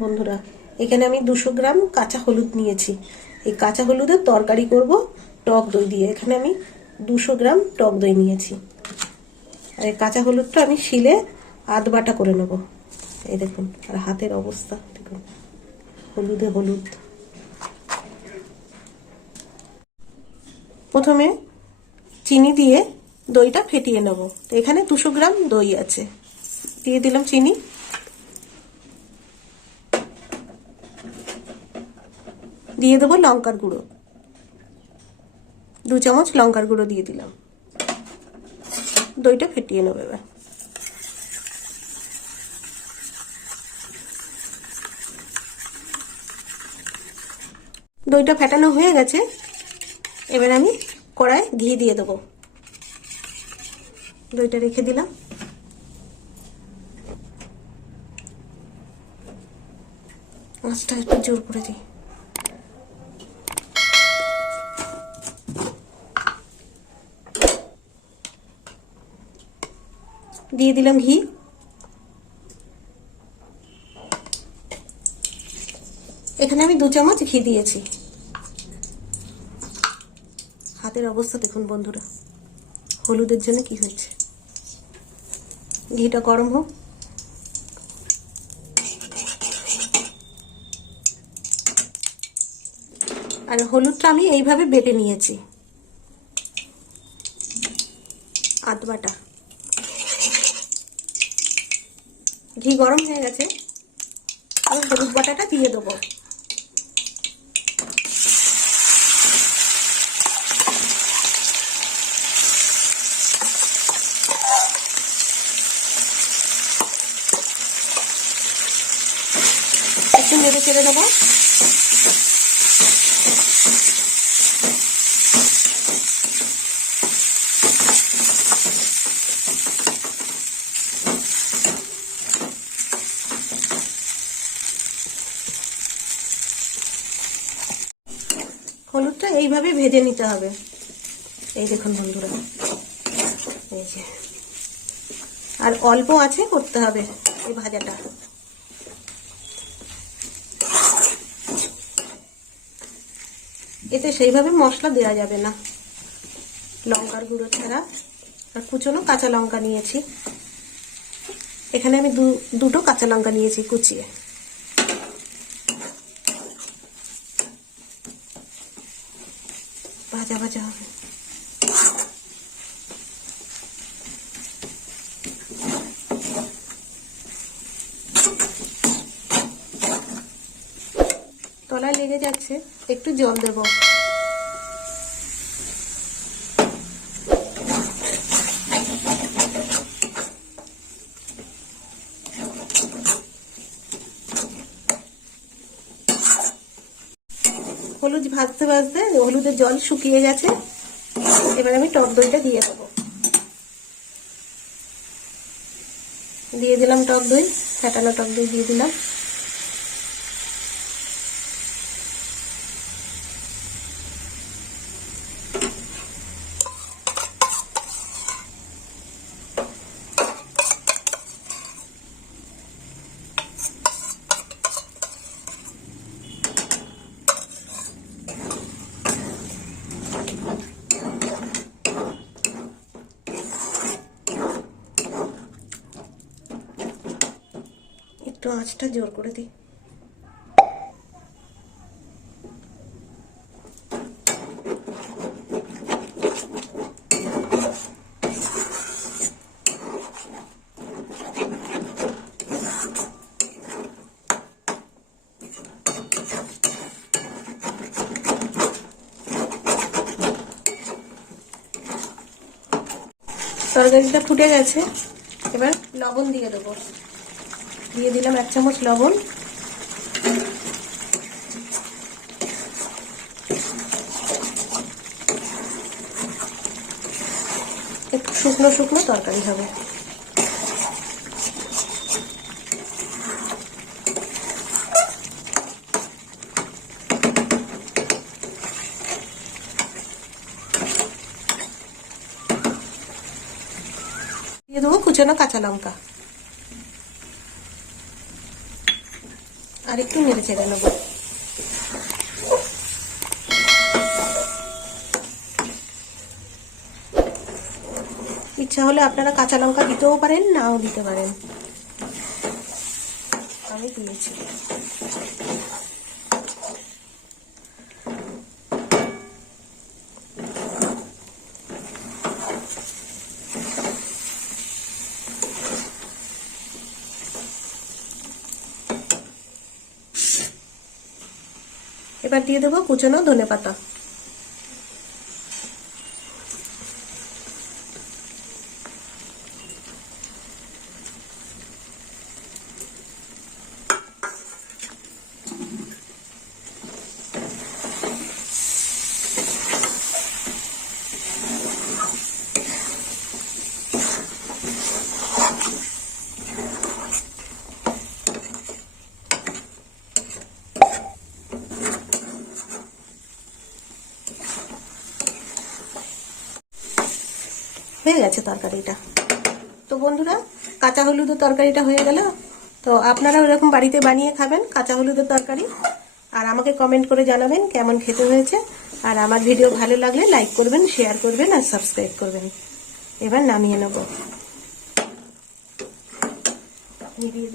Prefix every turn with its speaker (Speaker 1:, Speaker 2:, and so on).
Speaker 1: বন্ধুরা, এখানে আমি দুশো গ্রাম কাঁচা হলুদ নিয়েছি। এই কাঁচা হলুদের তরকারি করব টক দই দিয়ে। এখানে আমি দুশো গ্রাম টক দই নিয়েছি। আর এই কাঁচা হলুদটা আমি শিলে আধ বাটা করে নেব। এই দেখুন, আর হাতের অবস্থা, দেখুন, হলুদে হলুদ। প্রথমে চিনি দিয়ে দইটা ফেটিয়ে নেব। এখানে দুশো গ্রাম দই আছে। দিয়ে দিলাম চিনি। দিয়ে দেবো লঙ্কার গুঁড়ো। দু চামচ লঙ্কার গুঁড়ো দিয়ে দিলাম। দইটা ফেটিয়ে নেবে এবার। দইটা ফেটানো হয়ে গেছে। এবার আমি কড়ায় ঘি দিয়ে দেবো। দইটা রেখে দিলাম। আঁচটা একটু জোর করে দিই। দিয়ে দিলাম ঘি। এখানে আমি দু চামচ ঘি দিয়েছি। হাতের অবস্থা দেখুন বন্ধুরা, হলুদের জন্য কি হয়েছে? ঘিটা গরম হোক। আর হলুদটা আমি এইভাবে বেটে নিয়েছি। আধ বাটা ঘি গরম হয়ে গেছে। আমি হলুদ বাটাটা দিয়ে দেবো। একটু নেড়ে চেড়ে দেবো। হলুদটা এইভাবে ভেজে নিতে হবে। এই দেখুন বন্ধুরা। এই যে। আর অল্প আছে করতে হবে এই ভাজাটা। এতে সেইভাবে মশলা দেওয়া যাবে না। লঙ্কার গুঁড়ো ছাড়া। আর কুচনো কাঁচা লঙ্কা নিয়েছি। এখানে আমি দুটো কাঁচা লঙ্কা নিয়েছি কুচিয়ে। ভাজা ভাজা হবে। তলায় লেগে যাচ্ছে একটু জল দেব। হলুদ ভাজতে ভাজতে হলুদের জল শুকিয়ে গেছে। এবার আমি টক দইটা দিয়ে দেবো। দিয়ে দিলাম টক দই, ফেটানো টক দই দিয়ে দিলাম। আঁচটা জোর করে দিই। তরকারিটা ফুটে গেছে। এবার লবণ দিয়ে দেবো। দিয়ে দিলাম এক চামচ লবণ। একটু শুকনো শুকনো তরকারি হবে। দিয়ে দেবো কুচানো কাঁচা লঙ্কা। আর একটু নেড়ে চেড়ে নেব। ইচ্ছা হলে আপনারা কাঁচা লঙ্কা দিতেও পারেন, নাও দিতে পারেন। আমি দিয়েছি। এবার দিয়ে দেবো কুচানো ধনে পাতা হয়ে গেছে তরকারিটা। তো বন্ধুরা, কাঁচা হলুদের তরকারিটা হয়ে গেল। তো আপনারা ওরকম বাড়িতে বানিয়ে খাবেন কাঁচা হলুদের তরকারি। আর আমাকে কমেন্ট করে জানাবেন কেমন খেতে হয়েছে। আর আমার ভিডিও ভালো লাগলে লাইক করবেন শেয়ার করবেন আর সাবস্ক্রাইব করবেন। এবার নামিয়ে নেব। দিই